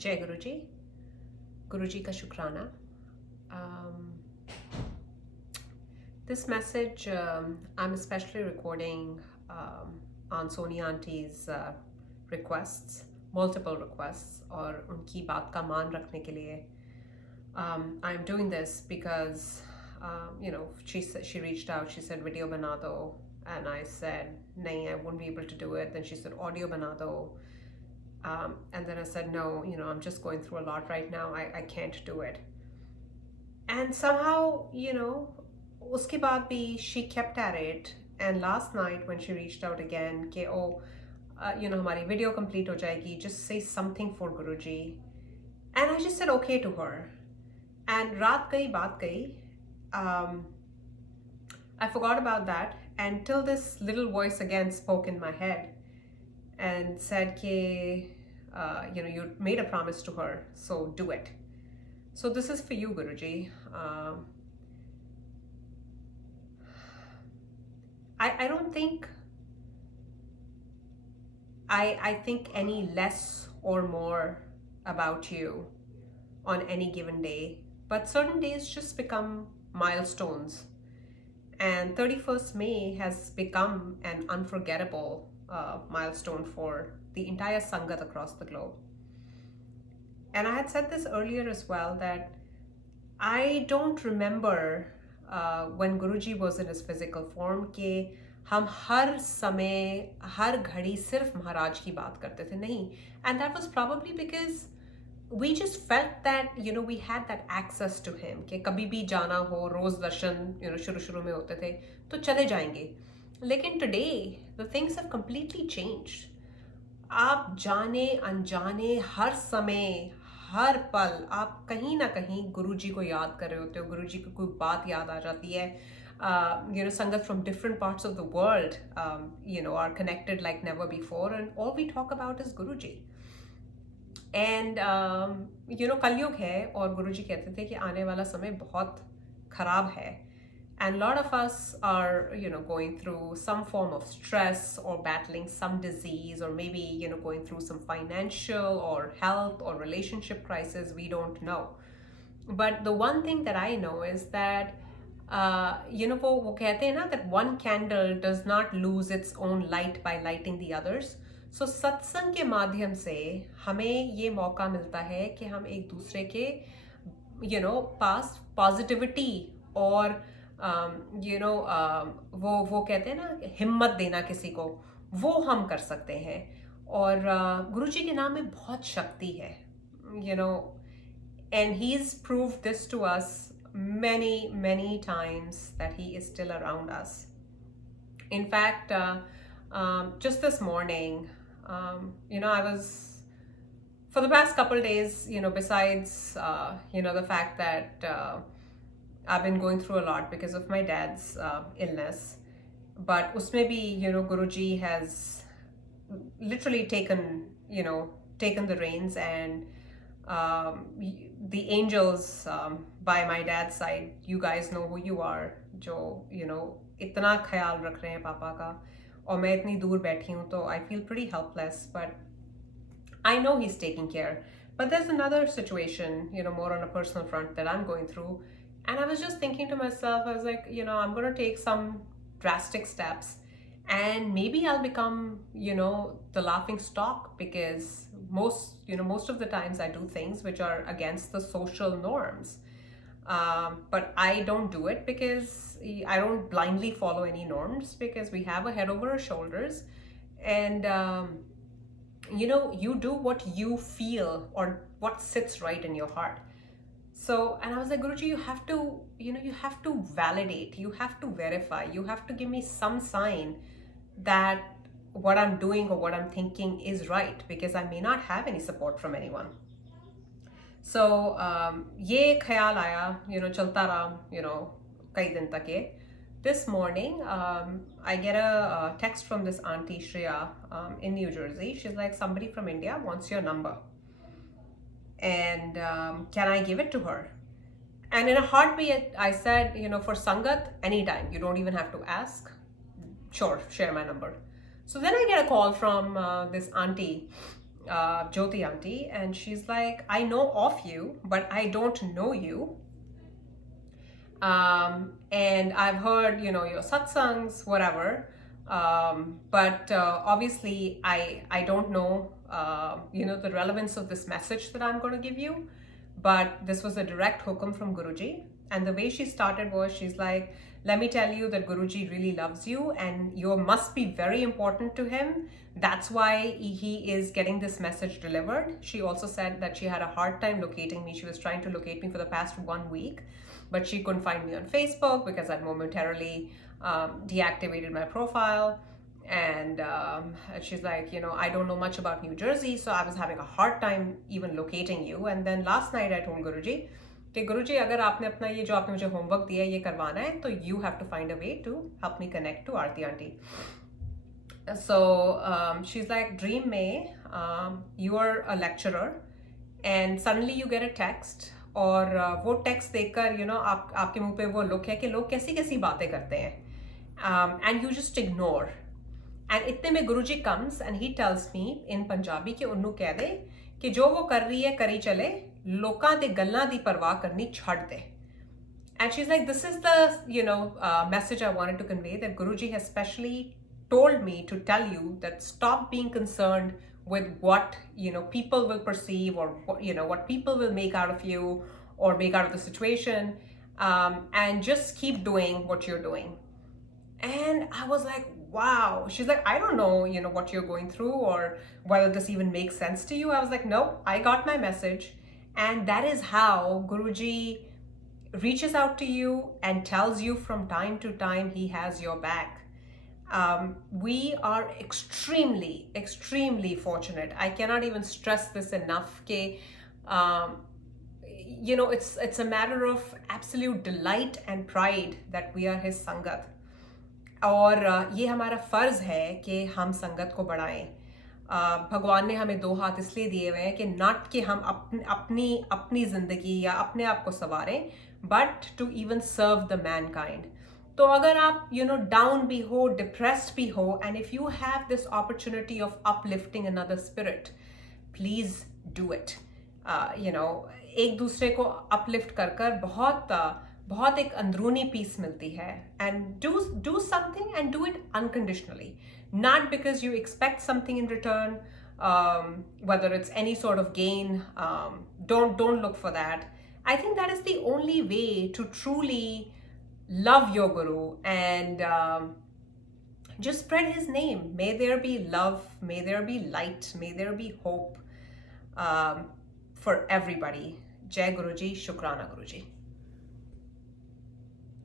जय गुरु जी का शुक्राना. This message I'm especially recording on Sonia Auntie's requests, multiple requests, और उनकी बात का मान रखने के लिए. I'm doing this because she reached out. She said video bana do, and I said nahi, I won't be able to do it. Then she said audio bana do. And then I said, no, I'm just going through a lot right now. I can't do it. And somehow, uske baad bhi, she kept at it. And last night when she reached out again, ke, hamari video complete ho jayegi, just say something for Guruji. And I just said okay to her. And raat gayi, baat gayi. I forgot about that until this little voice again spoke in my head and said, ke, you made a promise to her, so do it. So this is for you, Guruji. I don't think I think any less or more about you on any given day, but certain days just become milestones. And 31st May has become an unforgettable milestone for the entire Sangat across the globe. And I had said this earlier as well, that I don't remember when Guruji was in his physical form कि हम हर समय हर घड़ी सिर्फ महाराज की बात करते थे, नहीं. And that was probably because we just felt that we had that access to him कि कभी भी जाना हो, रोज दर्शन शुरू में होते थे तो चले जाएंगे. लेकिन today the things have completely changed. आप जाने अनजाने हर समय हर पल आप कहीं ना कहीं गुरुजी को याद कर रहे होते हो. गुरुजी को कोई बात याद आ जाती है. Sangat from different parts of the world are connected like never before, and all we talk about is Guruji. And कलयुग है और गुरुजी कहते थे कि आने वाला समय बहुत खराब है. And a lot of us are, going through some form of stress or battling some disease, or maybe, going through some financial or health or relationship crisis. We don't know. But the one thing that I know is that, वो कहते हैं ना, that one candle does not lose its own light by lighting the others. So सत्संग के माध्यम से हमें ये मौका मिलता है कि हम एक दूसरे के, पास पॉजिटिविटी और वो कहते हैं ना, हिम्मत देना किसी को, वो हम कर सकते हैं. और गुरुजी के नाम में बहुत शक्ति है, and he's proved this to us many times that he is still around us. In fact, just this morning, I was, for the past couple days, besides the fact that I've been going through a lot because of my dad's illness, but usme bhi, Guruji has literally taken the reins, and the angels by my dad's side, you guys know who you are, जो इतना ख्याल रख रहे हैं पापा का, और मैं इतनी दूर बैठी हूँ, तो I feel pretty helpless, but I know he's taking care. But there's another situation, more on a personal front that I'm going through. And I was just thinking to myself, I was like, I'm going to take some drastic steps, and maybe I'll become, the laughing stock, because most of the times I do things which are against the social norms. But I don't do it because I don't blindly follow any norms, because we have a head over our shoulders, and you do what you feel or what sits right in your heart. So, and I was like, Guruji, you have to validate, you have to verify, you have to give me some sign that what I'm doing or what I'm thinking is right, because I may not have any support from anyone. So, ये ख्याल आया, चलता रहा, कई दिन तक ये. This morning, I get a text from this auntie Shreya in New Jersey. She's like, somebody from India wants your number, and can I give it to her? And in a heartbeat, I said, for Sangat, anytime. You don't even have to ask. Sure, share my number. So then I get a call from this auntie, Jyoti auntie, and she's like, I know of you, but I don't know you. And I've heard, your satsangs, whatever. But obviously, I don't know, the relevance of this message that I'm going to give you. But this was a direct hukum from Guruji. And the way she started was, she's like, let me tell you that Guruji really loves you and you must be very important to him. That's why he is getting this message delivered. She also said that she had a hard time locating me. She was trying to locate me for the past 1 week, but she couldn't find me on Facebook because I'd momentarily deactivated my profile. And she's like, I don't know much about New Jersey, so I was having a hard time even locating you. And then last night I told Guruji कि गुरुजी अगर आपने अपना ये जो आपने मुझे homework दिया है ये करवाना है तो you have to find a way to help me connect to Aarti auntie. So she's like, dream में you are a lecturer and suddenly you get a text और वो टेक्स्ट देखकर आपके मुंह पे वो लुक है कि लोग कैसी कैसी बातें करते हैं and you just ignore. And इतने में गुरुजी comes and he tells me in Punjabi कि उन्नू कह दे कि जो वो कर रही है करी चले, लोकां दे गल्लां दी परवाह करनी छड़ दे. And she's like, this is the message I wanted to convey, that Guruji has specially told me to tell you that stop being concerned with what people will perceive, or what people will make out of you or make out of the situation, and just keep doing what you're doing. And I was like, wow. She's like, I don't know, what you're going through or whether this even makes sense to you. I was like, no, I got my message. And that is how Guruji reaches out to you and tells you from time to time he has your back. We are extremely, extremely fortunate. I cannot even stress this enough. It's a matter of absolute delight and pride that we are his sangat. और ये हमारा फ़र्ज़ है कि हम संगत को बढ़ाएं. भगवान ने हमें 2 हाथ इसलिए दिए हुए हैं कि नॉट कि हम अपनी ज़िंदगी या अपने आप को संवारें, but to even serve the mankind. तो अगर आप डाउन भी हो, डिप्रेस्ड भी हो, and if you have this opportunity of uplifting another spirit, please do it. एक दूसरे को अपलिफ्ट कर कर बहुत एक अंदरूनी पीस मिलती है. And do something and do it unconditionally, not because you expect something in return, whether it's any sort of gain. Don't look for that. I think that is the only way to truly love your guru and just spread his name. May there be love, may there be light, may there be hope for everybody. Jai Guruji, Shukrana Guruji.